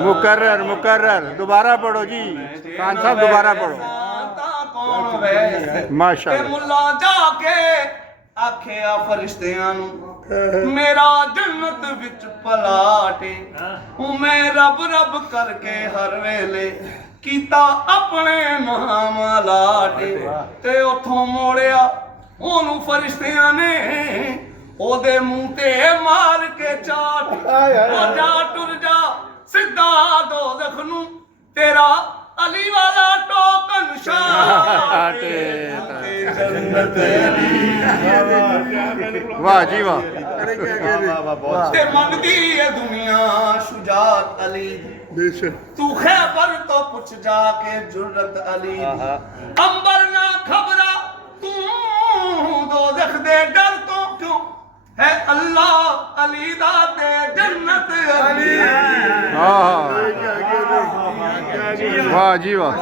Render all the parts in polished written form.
मुकर्रर मुकर्रर दोबारा पढ़ो जी, खान साहब दोबारा पढ़ो। माशाअल्लाह। मुल्ला जाके आखिया फरिश्तियां नू मेरा जन्नत विच पलाटे, मैं रब रब करके हर वेले कीता अपने नाम लाटे, ते उथों मोड़िया ओनू फरिश्तियां ने ओदे मुंह ते मार के चाट, ओ जा टुर जा सिद्धा दोज़ख नू, तेरा अली वाला टोकन शाटे, जन्नत अली। वाह जी वाह। ते मनदी है दुनिया शुजात अली, तू खैबर तो पूछ जाके जुर्रत अली, अंबर ना खबरा तू दोज़ख दे डर तो क्यों है अल्लाह अली दा ते जन्नत अली। वाह जी वाह।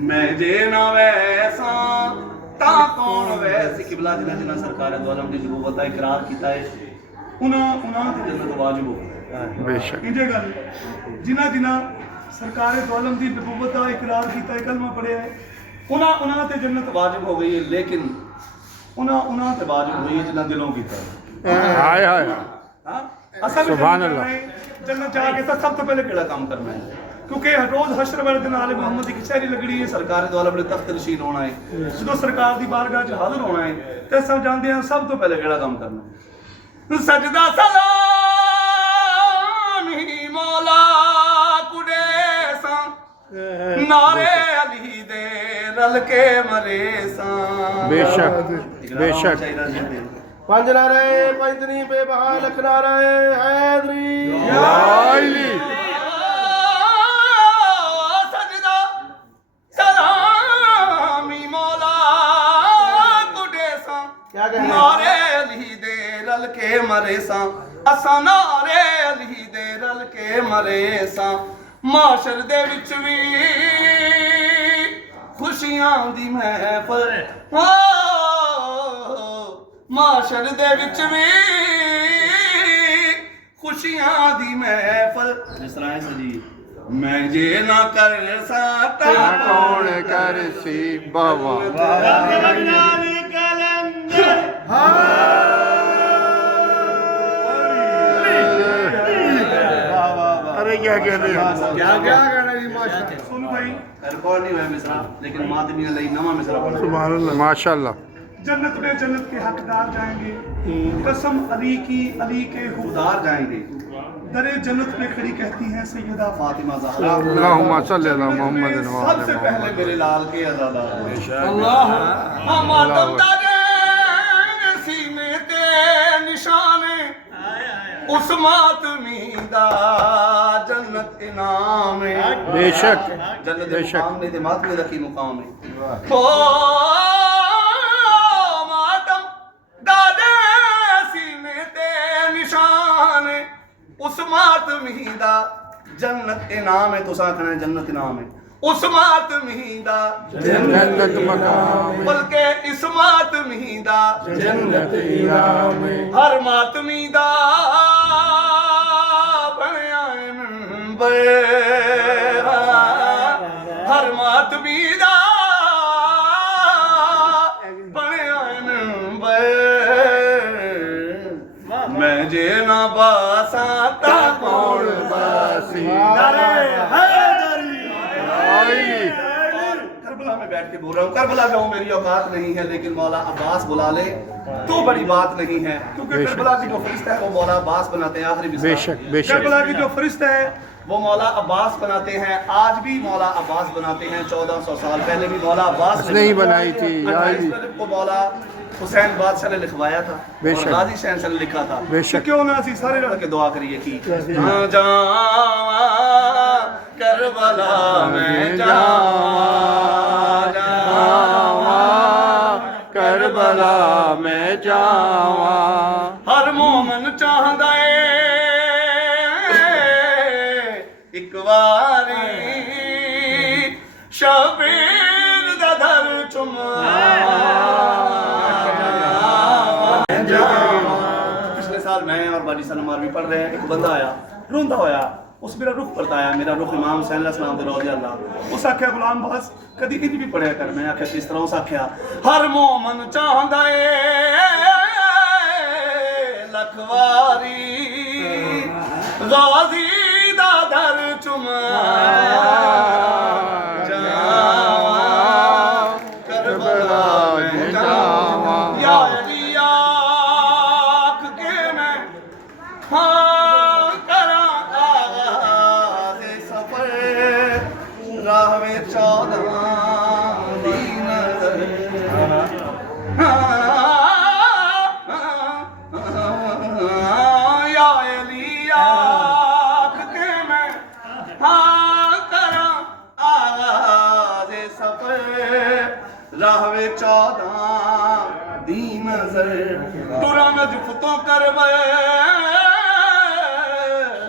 मैं जे ना वैसा ता कौन वैसी, किबला जिन्हां जिन्हां सरकार दो आलम दी नबूवत दा इकरार कीता है उन्हां ते जन्नत वाजिब हो। बेशक इंजे गल जिन्हां जिन्हां सरकार दो आलम दी नबूवत दा इकरार कीता है, कलमा पढ़िया है, उन्हां ते जन्नत वाजिब हो गई है, लेकिन उन्हां ते वाजिब हुई है जिन्हां दिलों कीता है। हाय हाय हां असल सुभान अल्लाह। जन्नत जाके तो सब तो पहले केड़ा काम करना है, क्योंकि रोज हशर वाले दिन आले मोहम्मद की कचहरी लगनी है, सरकार दो आलम दे तख्त नशीन होना है, जो सरकार दी बारगाह च हाजिर होना है, ते सब जानते हैं सब तो पहले केड़ा काम करना है। सजदा सलाम ही मौला कुडे सा, नारे अली दे रल के मरे सा। बेशक बेशक। पंज नारे पंजनी बेबहा लख नारे हैदरी। सजदा सलामी मौला कुडे सा, नारे अली दे रल के मरे सा, असा नारे अली दे रल के मरे सा। माशर दे विच भी खुशियां दी महफल, माशर दे विच भी खुशियां दी महफल। जिस तरह है सजी मैं जे ना कर साता कौन कर सी बाबा। अरे क्या कहते हैं, क्या क्या कहना जी माशा। सुन भाई रिकॉर्ड नहीं हुआ मिसरा, लेकिन मादमी ने नवा मिसरा पढ़ा। सुभान अल्लाह। माशाअल्लाह। जन्नत में जन्नत के हकदार जाएंगे, कसम अली की अली के उदार जाएंगे। दरे जन्नत में खड़ी कहती हैं सैयदा फातिमा ज़हरा, अल्लाहुम्मा सल्ली अला मोहम्मद व आले सबसे पहले मेरे लाल के आज़ादा। अल्लाह मातम दागे सीने ते निशाने, उस मातमी दा जन्नत इनाम है। बेशक जन्नत बेशक। मुकाम ने ते मातमी दा की मुकाम है। ओ मातम दागे सीने ते निशाने, उस मातमी दा जन्नत इनाम है। तुसा आखना जन्नत इनाम है, उस मातमी दा जन्नत मकाम, बल्कि इस मातमी दा जन्नत इनाम। हर मातमी दा बनया मिंबर, हर मातमी दा बनया मिंबर। मैं जे ना बासा ता कौन बासी। करबला में बैठ के बोल रहा हूँ, करबला जाऊँ मेरी औकात नहीं है, लेकिन मौला अब्बास बुला ले तो बड़ी बात नहीं है, क्योंकि करबला की जो फरिश्ता है वो मौला अब्बास बनाते हैं। आखिरी बेशक बेशक। करबला की जो फरिश्ता है वो मौला अब्बास बनाते हैं, आज भी मौला अब्बास बनाते हैं। 1400 साल पहले भी मौला अब्बास नहीं बनाई थी। 28 रजब को मौला हुसैन बादशाह ने लिखवाया था, बेशक। और गाजी शहनशाह ने लिखा था। बेशक। क्यों ना सी सारे के दुआ करिए कि जावा करबला में जावा करबला में जावा। हर मोमन चाहदा है एक बारी शबीर पिछले साल मैं और बाजी सलम भी पढ़ रहे हैं, एक बंदा आया रोंदा होया, उस मेरा रुख परताया, मेरा रुख इमाम हुसैन अलैहिस्सलाम दे रोज़े अल्लाह। उस आख्या गुलाम बस कदी इंज भी पढ़िया कर। मैं आख्या किस तरह? उस आख्या हर मोमन चाहंदा ए लखवारी गाजी दा दर चुमा करबला में जावा या अली आख के मैं हाँ करा आगाज़ सफर राह में 14 दिन या अली आख के मैं हाँ करा आगाज़ सफर राह में 14 दिन नजर तुरा नजफ तो करवे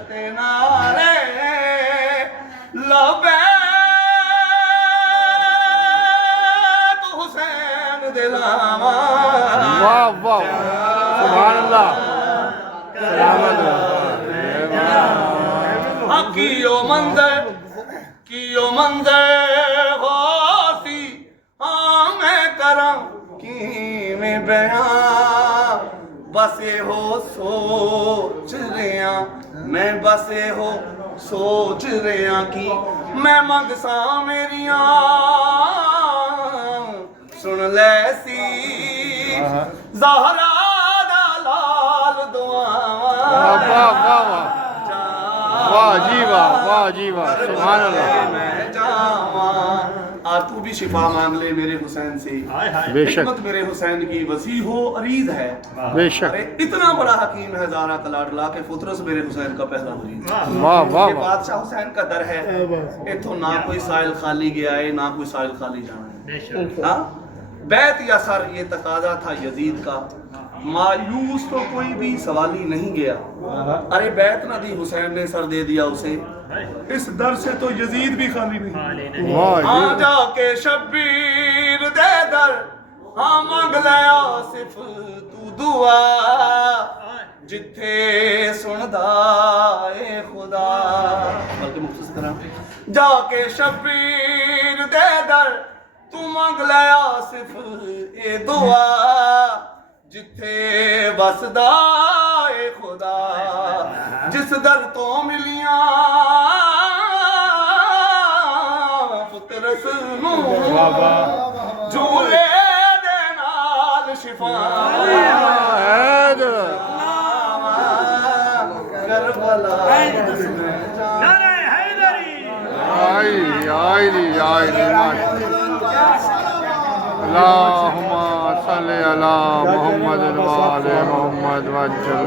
ते नारे लबे तो हुसैन दिलावा। वाह वाह सुभान अल्लाह सलामत कियो मंजर होती हाँ मैं करा कि मैं बयां बसे हो सोच रिया मैं बसे हो सोच रिया की मैं मंगसा मेरिया सुन ले सी ज़हरा दा लाल दुआवां। वाह वाह वाह वाह जी वाह सुभान अल्लाह। मैं जावां आ तू भी शिफा मांग ले मेरे हुसैन से। बेशक हिकमत मेरे हुसैन की वसी हो अरीज है। बेशक अरे इतना बड़ा हकीम है ज़ारा तलाडला के फुतरस मेरे हुसैन का पहला मुरीद। वाह वाह ये वाह बादशाह हुसैन का दर है। इथों ना कोई साइल खाली गया है ना कोई साइल खाली जाना है। हाँ? बैत या सर ये तकाजा था यजीद का, मायूस तो कोई भी सवाली नहीं गया। अरे बैत ना दी हुसैन ने सर दे दिया उसे। इस दर से तो यजीद भी खाली नहीं। वाह आ जाके शब्बीर दे दर हाँ मांग लिया सिर्फ तू दुआ जिथे सुनदा ए खुदा। बल्कि मुख्तसर तरह जाके शब्बीर दे दर तू मांग लिया सिर्फ ए दुआ जिथे बसदा ए खुदा जिस दर तो मिलिया पुत्रस नू झूले दे नाल शिफा करबला अल्लाहुम्मा सल्ली अला मुहम्मद व आले मुहम्मद वज्जल।